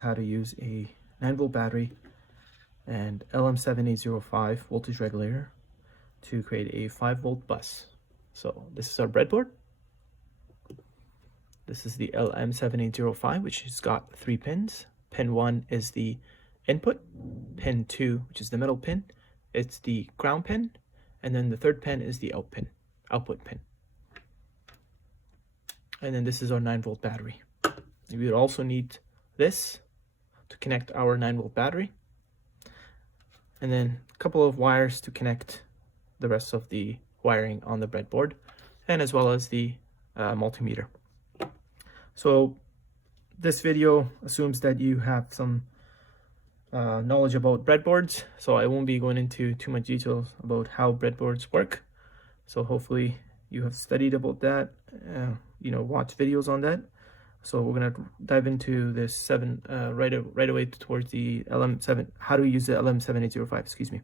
how to use a 9-volt battery and LM7805 voltage regulator to create a 5-volt bus. So this is our breadboard. This is the LM7805, which has got 3 pins. Pin 1 is the input. Pin 2, which is the middle pin, it's the ground pin. And then the third pin is the output pin. And then this is our 9-volt battery. We would also need this to connect our 9-volt battery. And then a couple of wires to connect the rest of the wiring on the breadboard, and as well as the multimeter. So this video assumes that you have some knowledge about breadboards, so I won't be going into too much details about how breadboards work. So hopefully you have studied about that, watch videos on that. So we're gonna dive into this right away towards the LM7, how to use the LM7805, excuse me.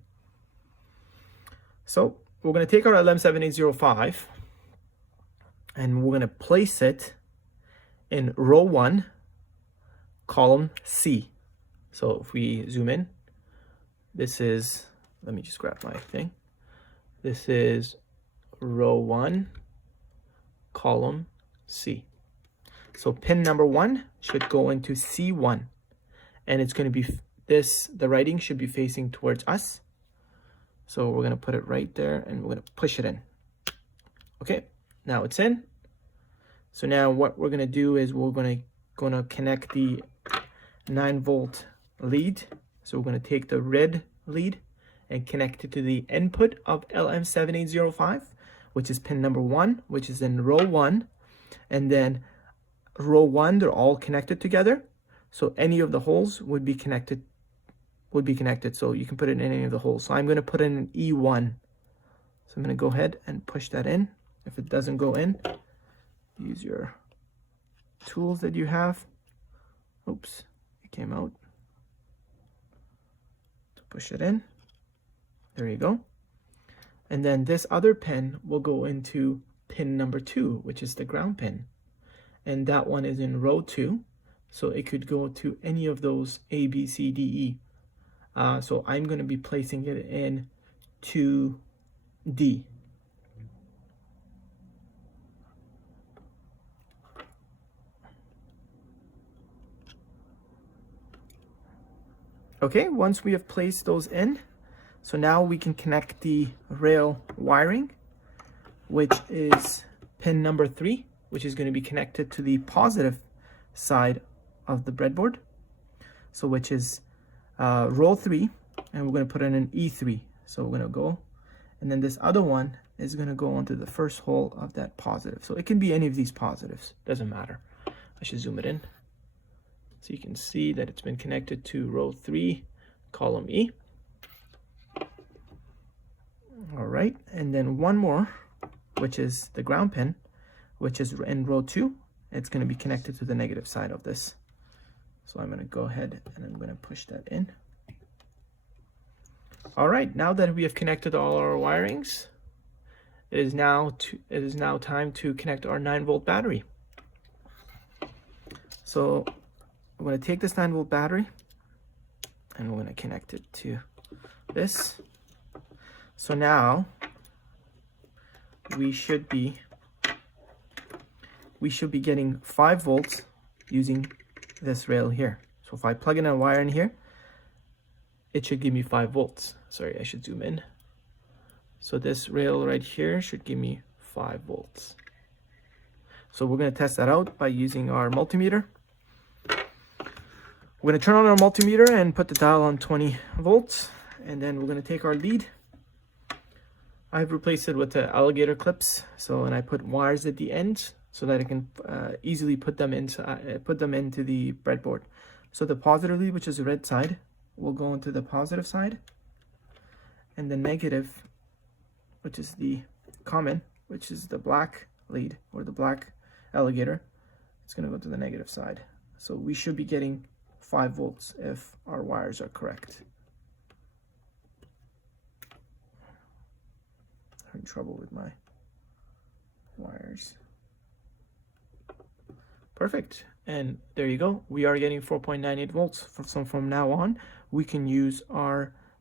So we're gonna take our LM7805 and we're gonna place it in row 1, column C. So if we zoom in, this is, let me just grab my thing. This is row 1, column C. So pin number 1 should go into C1, and it's going to be the writing should be facing towards us. So we're going to put it right there and we're going to push it in. Okay, now it's in. So now what we're going to do is we're going to connect the 9-volt lead. So we're going to take the red lead and connect it to the input of LM7805, which is pin number 1, which is in row 1, and then row 1, they're all connected together, so any of the holes would be connected, so you can put it in any of the holes. So I'm going to put in an E1, so I'm going to go ahead and push that in. If it doesn't go in, use your tools that you have. Oops, it came out. To push it in, there you go. And then this other pin will go into pin number 2, which is the ground pin. And that one is in row 2, so it could go to any of those A, B, C, D, E. So I'm going to be placing it in 2D. Okay, once we have placed those in, so now we can connect the rail wiring, which is pin number 3. Which is going to be connected to the positive side of the breadboard. So which is row 3, and we're going to put in an E3. So we're going to go, and then this other one is going to go onto the first hole of that positive. So it can be any of these positives, doesn't matter. I should zoom it in so you can see that it's been connected to row 3, column E. All right, and then one more, which is the ground pin, which is in row 2. It's going to be connected to the negative side of this. So I'm going to go ahead and I'm going to push that in. All right, now that we have connected all our wirings, it is now time to connect our 9-volt battery. So I'm going to take this 9-volt battery and we're going to connect it to this. So now we should be getting 5 volts using this rail here. So if I plug in a wire in here, it should give me 5 volts. Sorry, I should zoom in. So this rail right here should give me 5 volts. So we're going to test that out by using our multimeter. We're going to turn on our multimeter and put the dial on 20 volts. And then we're going to take our lead. I've replaced it with the alligator clips. And I put wires at the end, so that I can easily put them into the breadboard. So the positive lead, which is the red side, will go into the positive side, and the negative, which is the common, which is the black lead or the black alligator, it's going to go to the negative side. So we should be getting 5 volts if our wires are correct. I'm having trouble with my wires. Perfect. And there you go. We are getting 4.98 volts. So from now on, we can use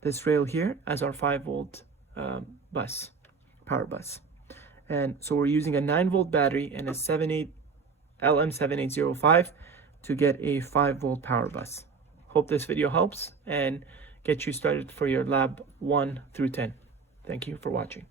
this rail here as our 5-volt power bus. And so we're using a 9-volt battery and a LM7805 to get a 5-volt power bus. Hope this video helps and get you started for your lab 1 through 10. Thank you for watching.